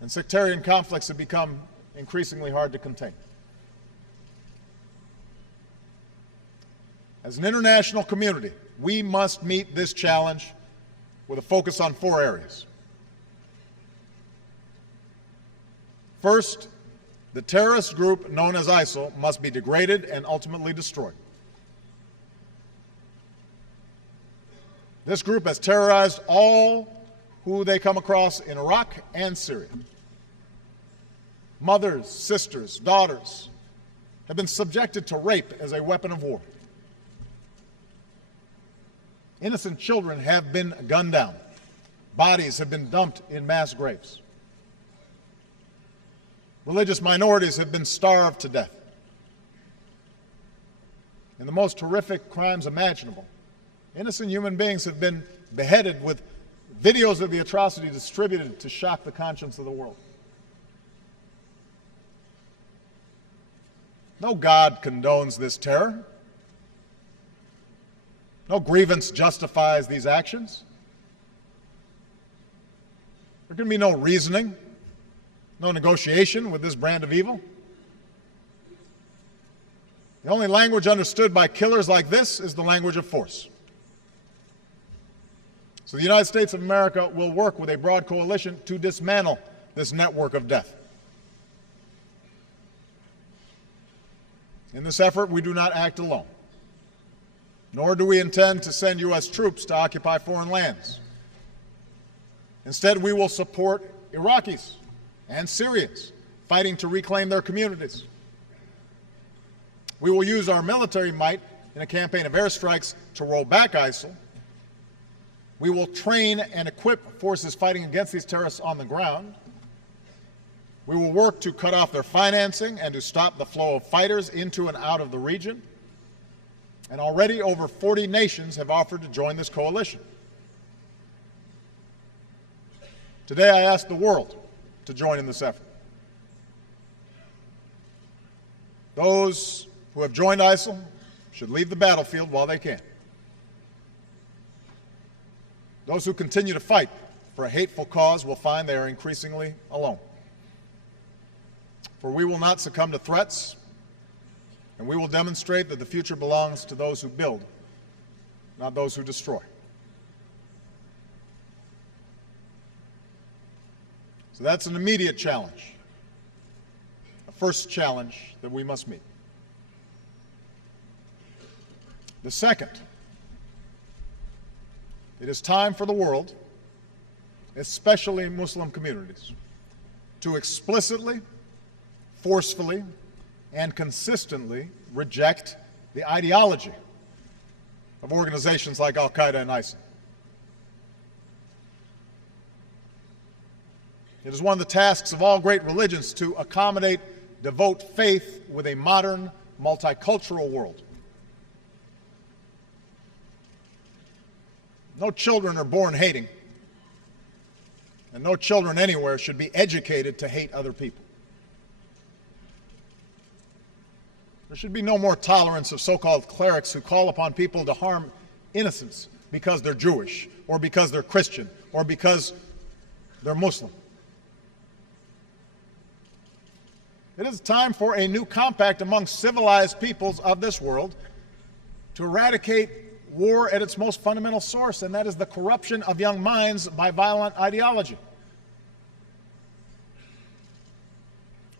and sectarian conflicts have become increasingly hard to contain. As an international community, we must meet this challenge with a focus on 4 areas. First, the terrorist group known as ISIL must be degraded and ultimately destroyed. This group has terrorized all who they come across in Iraq and Syria. Mothers, sisters, daughters have been subjected to rape as a weapon of war. Innocent children have been gunned down. Bodies have been dumped in mass graves. Religious minorities have been starved to death. in the most horrific crimes imaginable. Innocent human beings have been beheaded with videos of the atrocity distributed to shock the conscience of the world. No God condones this terror. No grievance justifies these actions. There can be no reasoning, no negotiation with this brand of evil. The only language understood by killers like this is the language of force. So the United States of America will work with a broad coalition to dismantle this network of death. In this effort, we do not act alone, nor do we intend to send U.S. troops to occupy foreign lands. Instead, we will support Iraqis and Syrians fighting to reclaim their communities. We will use our military might in a campaign of airstrikes to roll back ISIL. We will train and equip forces fighting against these terrorists on the ground. We will work to cut off their financing and to stop the flow of fighters into and out of the region. And already over 40 nations have offered to join this coalition. Today I ask the world to join in this effort. Those who have joined ISIL should leave the battlefield while they can. Those who continue to fight for a hateful cause will find they are increasingly alone. For we will not succumb to threats, and we will demonstrate that the future belongs to those who build, not those who destroy. So that's an immediate challenge, a first challenge that we must meet. The second, it is time for the world, especially Muslim communities, to explicitly, forcefully, and consistently reject the ideology of organizations like Al-Qaeda and ISIL. It is one of the tasks of all great religions to accommodate, devote faith with a modern, multicultural world. No children are born hating, and no children anywhere should be educated to hate other people. There should be no more tolerance of so-called clerics who call upon people to harm innocents because they're Jewish, or because they're Christian, or because they're Muslim. It is time for a new compact among civilized peoples of this world to eradicate war at its most fundamental source, and that is the corruption of young minds by violent ideology.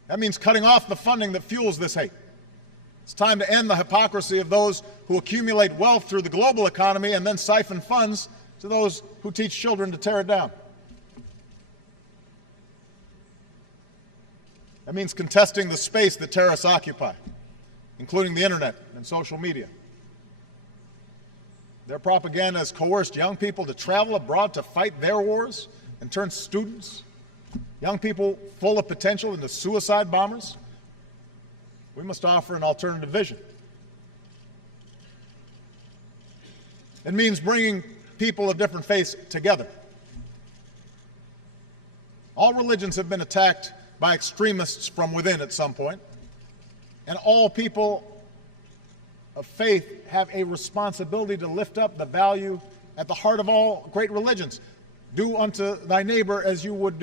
That means cutting off the funding that fuels this hate. It's time to end the hypocrisy of those who accumulate wealth through the global economy and then siphon funds to those who teach children to tear it down. That means contesting the space that terrorists occupy, including the internet and social media. Their propaganda has coerced young people to travel abroad to fight their wars and turn students, young people full of potential, into suicide bombers. We must offer an alternative vision. It means bringing people of different faiths together. All religions have been attacked by extremists from within at some point, and all people of faith have a responsibility to lift up the value at the heart of all great religions. Do unto thy neighbor as you would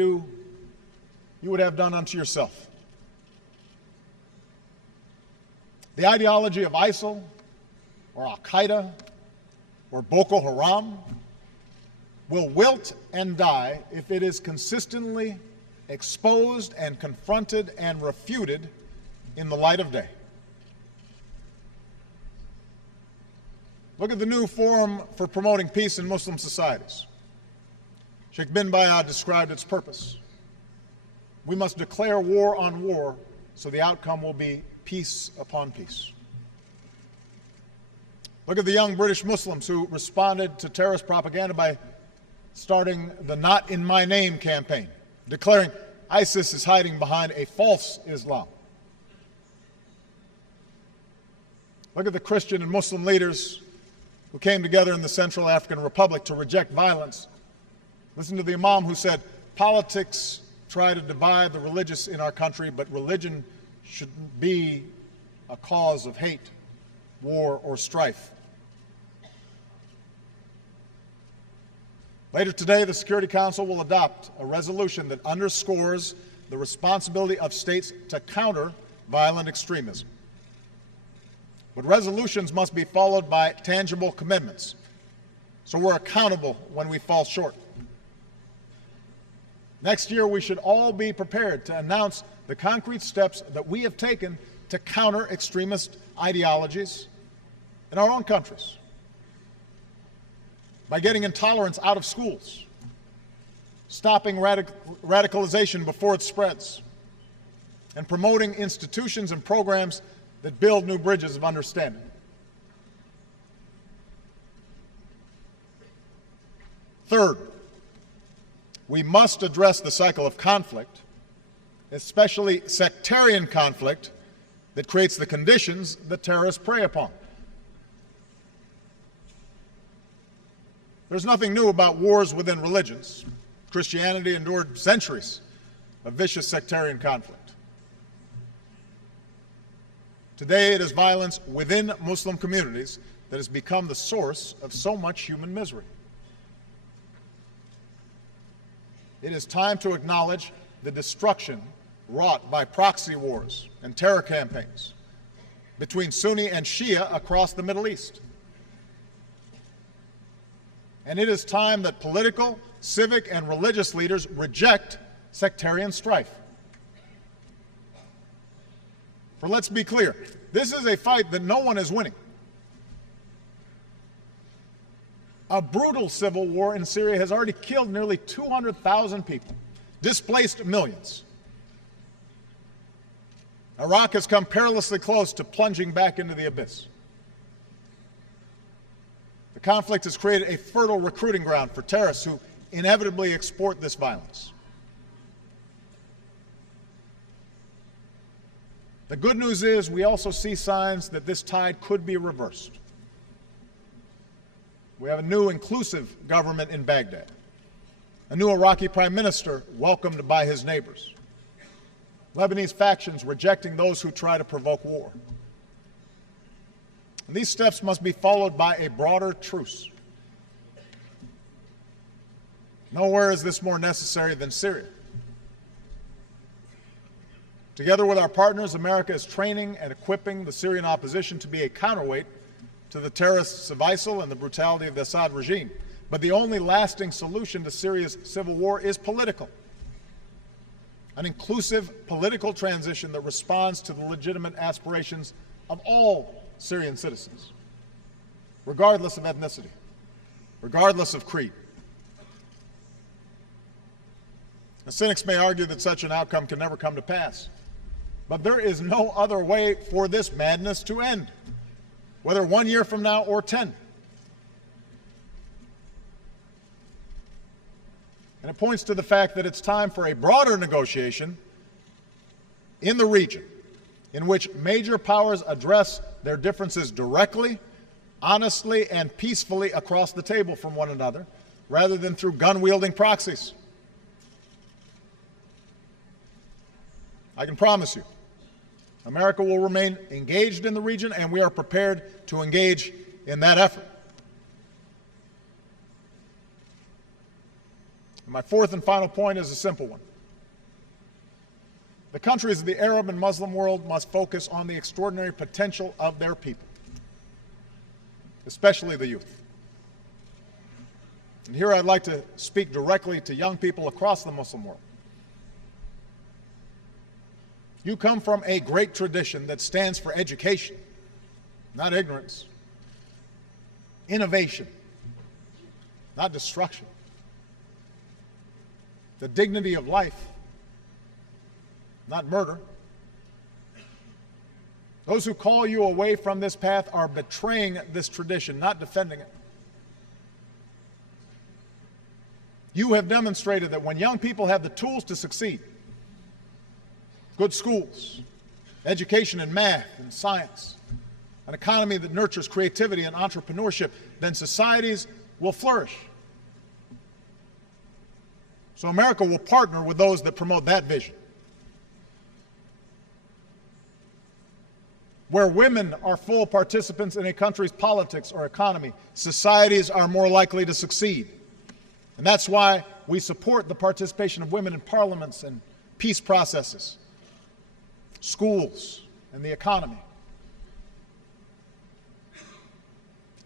have done unto yourself. The ideology of ISIL or Al-Qaeda or Boko Haram will wilt and die if it is consistently exposed and confronted and refuted in the light of day. Look at the new forum for promoting peace in Muslim societies. Sheikh bin Bayad described its purpose. We must declare war on war so the outcome will be peace upon peace. Look at the young British Muslims who responded to terrorist propaganda by starting the Not in My Name campaign, declaring ISIS is hiding behind a false Islam. Look at the Christian and Muslim leaders who came together in the Central African Republic to reject violence. Listen to the Imam who said, politics try to divide the religious in our country, but religion shouldn't be a cause of hate, war, or strife. Later today, the Security Council will adopt a resolution that underscores the responsibility of states to counter violent extremism. But resolutions must be followed by tangible commitments, so we're accountable when we fall short. Next year, we should all be prepared to announce the concrete steps that we have taken to counter extremist ideologies in our own countries. By getting intolerance out of schools, stopping radicalization before it spreads, and promoting institutions and programs that build new bridges of understanding. Third, we must address the cycle of conflict, especially sectarian conflict, that creates the conditions that terrorists prey upon. There's nothing new about wars within religions. Christianity endured centuries of vicious sectarian conflict. Today, it is violence within Muslim communities that has become the source of so much human misery. It is time to acknowledge the destruction wrought by proxy wars and terror campaigns between Sunni and Shia across the Middle East. And it is time that political, civic, and religious leaders reject sectarian strife. For let's be clear, this is a fight that no one is winning. A brutal civil war in Syria has already killed nearly 200,000 people, displaced millions. Iraq has come perilously close to plunging back into the abyss. The conflict has created a fertile recruiting ground for terrorists who inevitably export this violence. The good news is we also see signs that this tide could be reversed. We have a new inclusive government in Baghdad, a new Iraqi prime minister welcomed by his neighbors, Lebanese factions rejecting those who try to provoke war. And these steps must be followed by a broader truce. Nowhere is this more necessary than Syria. Together with our partners, America is training and equipping the Syrian opposition to be a counterweight to the terrorists of ISIL and the brutality of the Assad regime. But the only lasting solution to Syria's civil war is political. An inclusive political transition that responds to the legitimate aspirations of all Syrian citizens, regardless of ethnicity, regardless of creed. The cynics may argue that such an outcome can never come to pass, but there is no other way for this madness to end, whether 1 year from now or 10. And it points to the fact that it's time for a broader negotiation in the region in which major powers address their differences directly, honestly, and peacefully across the table from one another, rather than through gun-wielding proxies. I can promise you, America will remain engaged in the region, and we are prepared to engage in that effort. And my fourth and final point is a simple one. The countries of the Arab and Muslim world must focus on the extraordinary potential of their people, especially the youth. And here I'd like to speak directly to young people across the Muslim world. You come from a great tradition that stands for education, not ignorance, innovation, not destruction, the dignity of life, not murder. Those who call you away from this path are betraying this tradition, not defending it. You have demonstrated that when young people have the tools to succeed, good schools, education in math and science, an economy that nurtures creativity and entrepreneurship, then societies will flourish. So America will partner with those that promote that vision. Where women are full participants in a country's politics or economy, societies are more likely to succeed. And that's why we support the participation of women in parliaments and peace processes, schools, and the economy.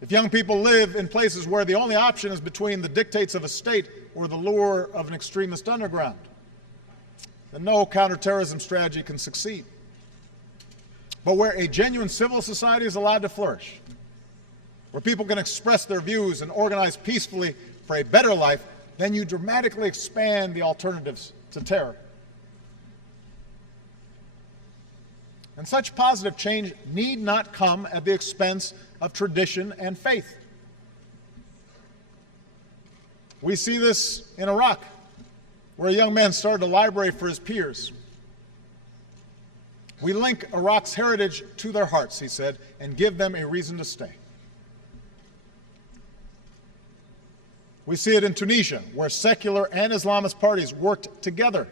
If young people live in places where the only option is between the dictates of a state or the lure of an extremist underground, then no counterterrorism strategy can succeed. But where a genuine civil society is allowed to flourish, where people can express their views and organize peacefully for a better life, then you dramatically expand the alternatives to terror. And such positive change need not come at the expense of tradition and faith. We see this in Iraq, where a young man started a library for his peers. We link Iraq's heritage to their hearts, he said, and give them a reason to stay. We see it in Tunisia, where secular and Islamist parties worked together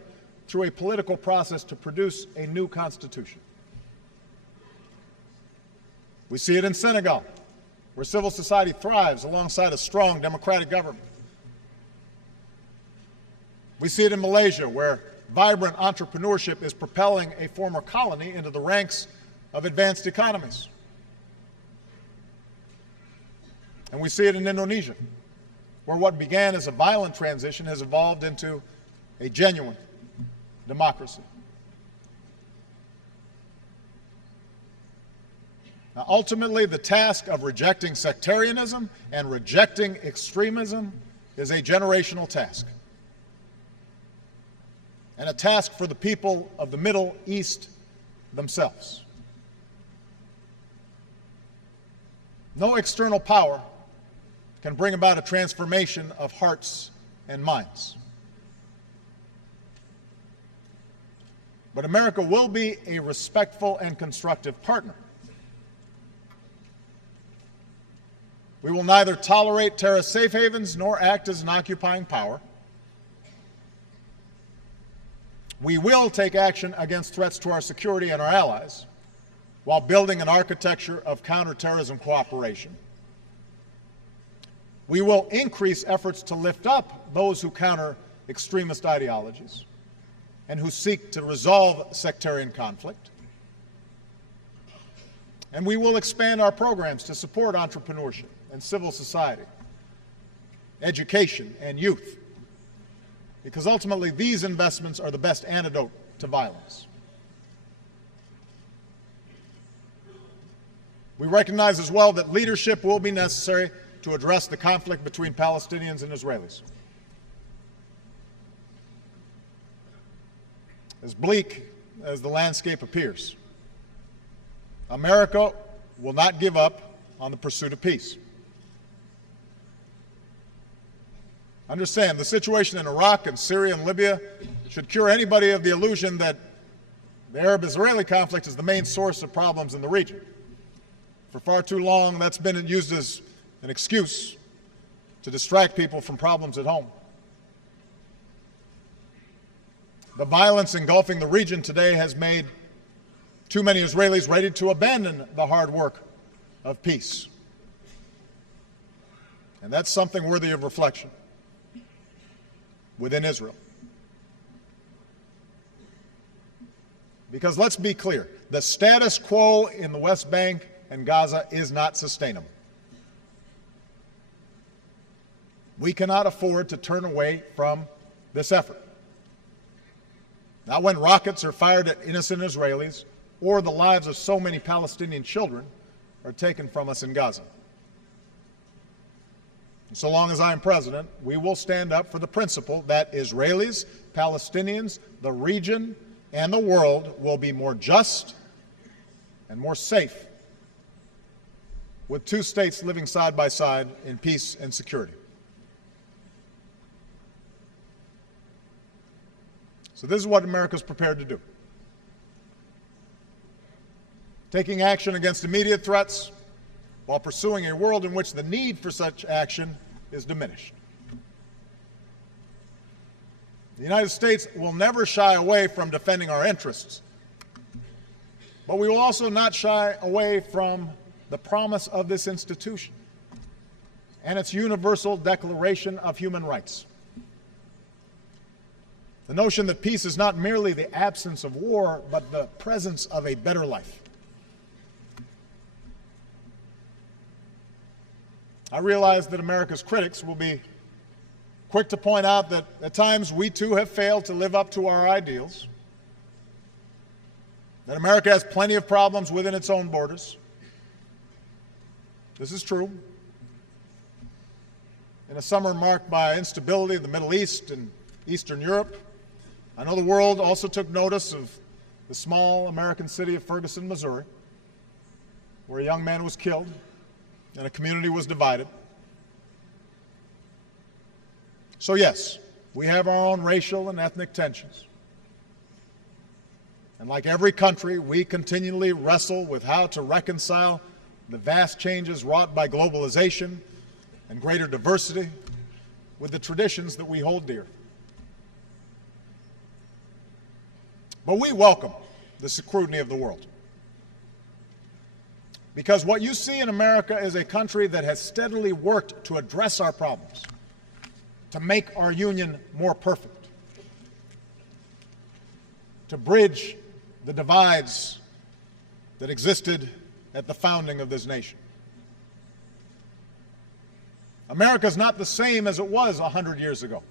through a political process to produce a new constitution. We see it in Senegal, where civil society thrives alongside a strong democratic government. We see it in Malaysia, where vibrant entrepreneurship is propelling a former colony into the ranks of advanced economies. And we see it in Indonesia, where what began as a violent transition has evolved into a genuine democracy. Now, ultimately, the task of rejecting sectarianism and rejecting extremism is a generational task, and a task for the people of the Middle East themselves. No external power can bring about a transformation of hearts and minds. But America will be a respectful and constructive partner. We will neither tolerate terrorist safe havens nor act as an occupying power. We will take action against threats to our security and our allies while building an architecture of counterterrorism cooperation. We will increase efforts to lift up those who counter extremist ideologies and who seek to resolve sectarian conflict. And we will expand our programs to support entrepreneurship and civil society, education, and youth, because ultimately these investments are the best antidote to violence. We recognize as well that leadership will be necessary to address the conflict between Palestinians and Israelis. As bleak as the landscape appears, America will not give up on the pursuit of peace. Understand, the situation in Iraq and Syria and Libya should cure anybody of the illusion that the Arab-Israeli conflict is the main source of problems in the region. For far too long, that's been used as an excuse to distract people from problems at home. The violence engulfing the region today has made too many Israelis ready to abandon the hard work of peace. And that's something worthy of reflection within Israel. Because let's be clear, the status quo in the West Bank and Gaza is not sustainable. We cannot afford to turn away from this effort. Not when rockets are fired at innocent Israelis or the lives of so many Palestinian children are taken from us in Gaza. So long as I am president, we will stand up for the principle that Israelis, Palestinians, the region, and the world will be more just and more safe with two states living side by side in peace and security. So this is what America is prepared to do. taking action against immediate threats while pursuing a world in which the need for such action is diminished. The United States will never shy away from defending our interests, but we will also not shy away from the promise of this institution and its universal Declaration of Human Rights. The notion that peace is not merely the absence of war, but the presence of a better life. I realize that America's critics will be quick to point out that at times we too have failed to live up to our ideals, that America has plenty of problems within its own borders. This is true. In a summer marked by instability in the Middle East and Eastern Europe, I know the world also took notice of the small American city of Ferguson, Missouri, where a young man was killed and a community was divided. So yes, we have our own racial and ethnic tensions. And like every country, we continually wrestle with how to reconcile the vast changes wrought by globalization and greater diversity with the traditions that we hold dear. But we welcome the scrutiny of the world, because what you see in America is a country that has steadily worked to address our problems, to make our union more perfect, to bridge the divides that existed at the founding of this nation. America is not the same as it was 100 years ago,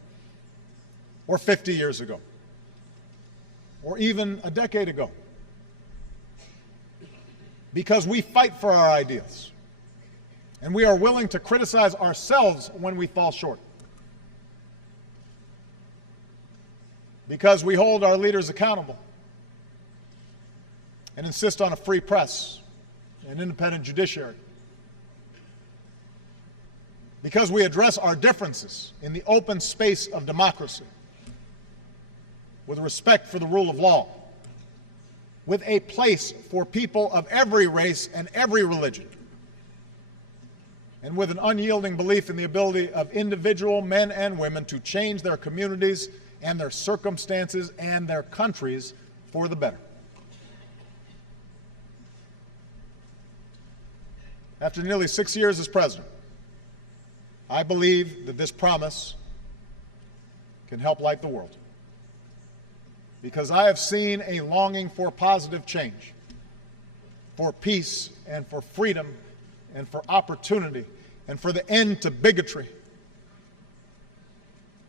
or 50 years ago, or even a decade ago, because we fight for our ideals, and we are willing to criticize ourselves when we fall short, because we hold our leaders accountable and insist on a free press and independent judiciary, because we address our differences in the open space of democracy with respect for the rule of law, with a place for people of every race and every religion, and with an unyielding belief in the ability of individual men and women to change their communities and their circumstances and their countries for the better. After nearly 6 years as president, I believe that this promise can help light the world, because I have seen a longing for positive change, for peace and for freedom and for opportunity and for the end to bigotry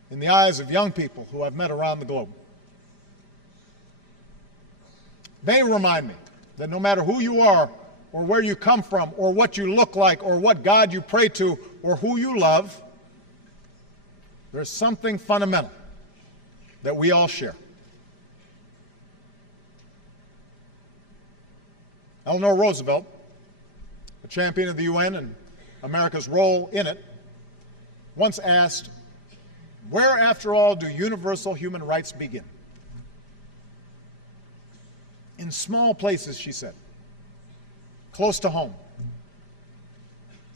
in the eyes of young people who I've met around the globe. They remind me that no matter who you are or where you come from or what you look like or what God you pray to or who you love, there's something fundamental that we all share. Eleanor Roosevelt, a champion of the UN and America's role in it, once asked, "Where, after all, do universal human rights begin?" In small places, she said, close to home.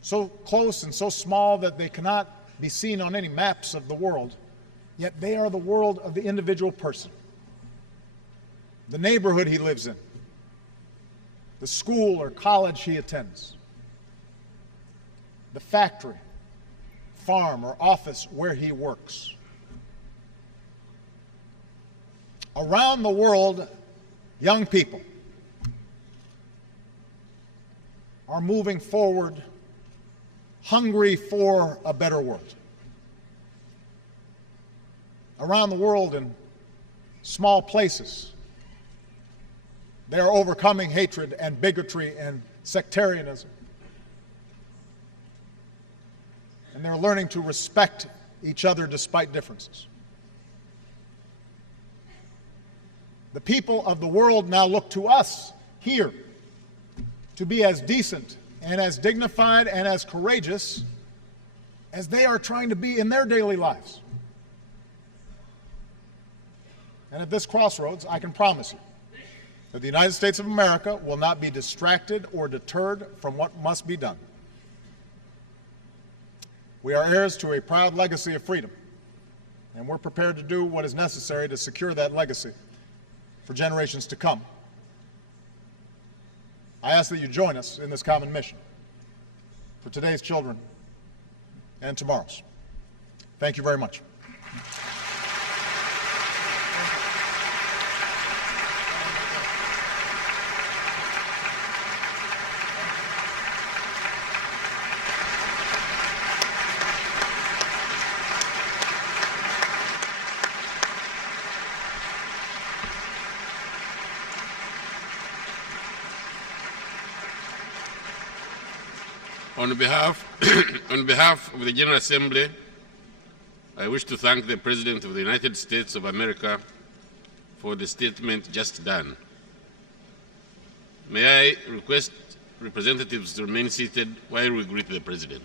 So close and so small that they cannot be seen on any maps of the world, yet they are the world of the individual person, the neighborhood he lives in, the school or college he attends, the factory, farm, or office where he works. Around the world, young people are moving forward, hungry for a better world. Around the world, in small places, they are overcoming hatred and bigotry and sectarianism. And they're learning to respect each other despite differences. The people of the world now look to us here to be as decent and as dignified and as courageous as they are trying to be in their daily lives. And at this crossroads, I can promise you that the United States of America will not be distracted or deterred from what must be done. We are heirs to a proud legacy of freedom, and we're prepared to do what is necessary to secure that legacy for generations to come. I ask that you join us in this common mission for today's children and tomorrow's. Thank you very much. On behalf of the General Assembly, I wish to thank the President of the United States of America for the statement just done. May I request representatives to remain seated while we greet the President.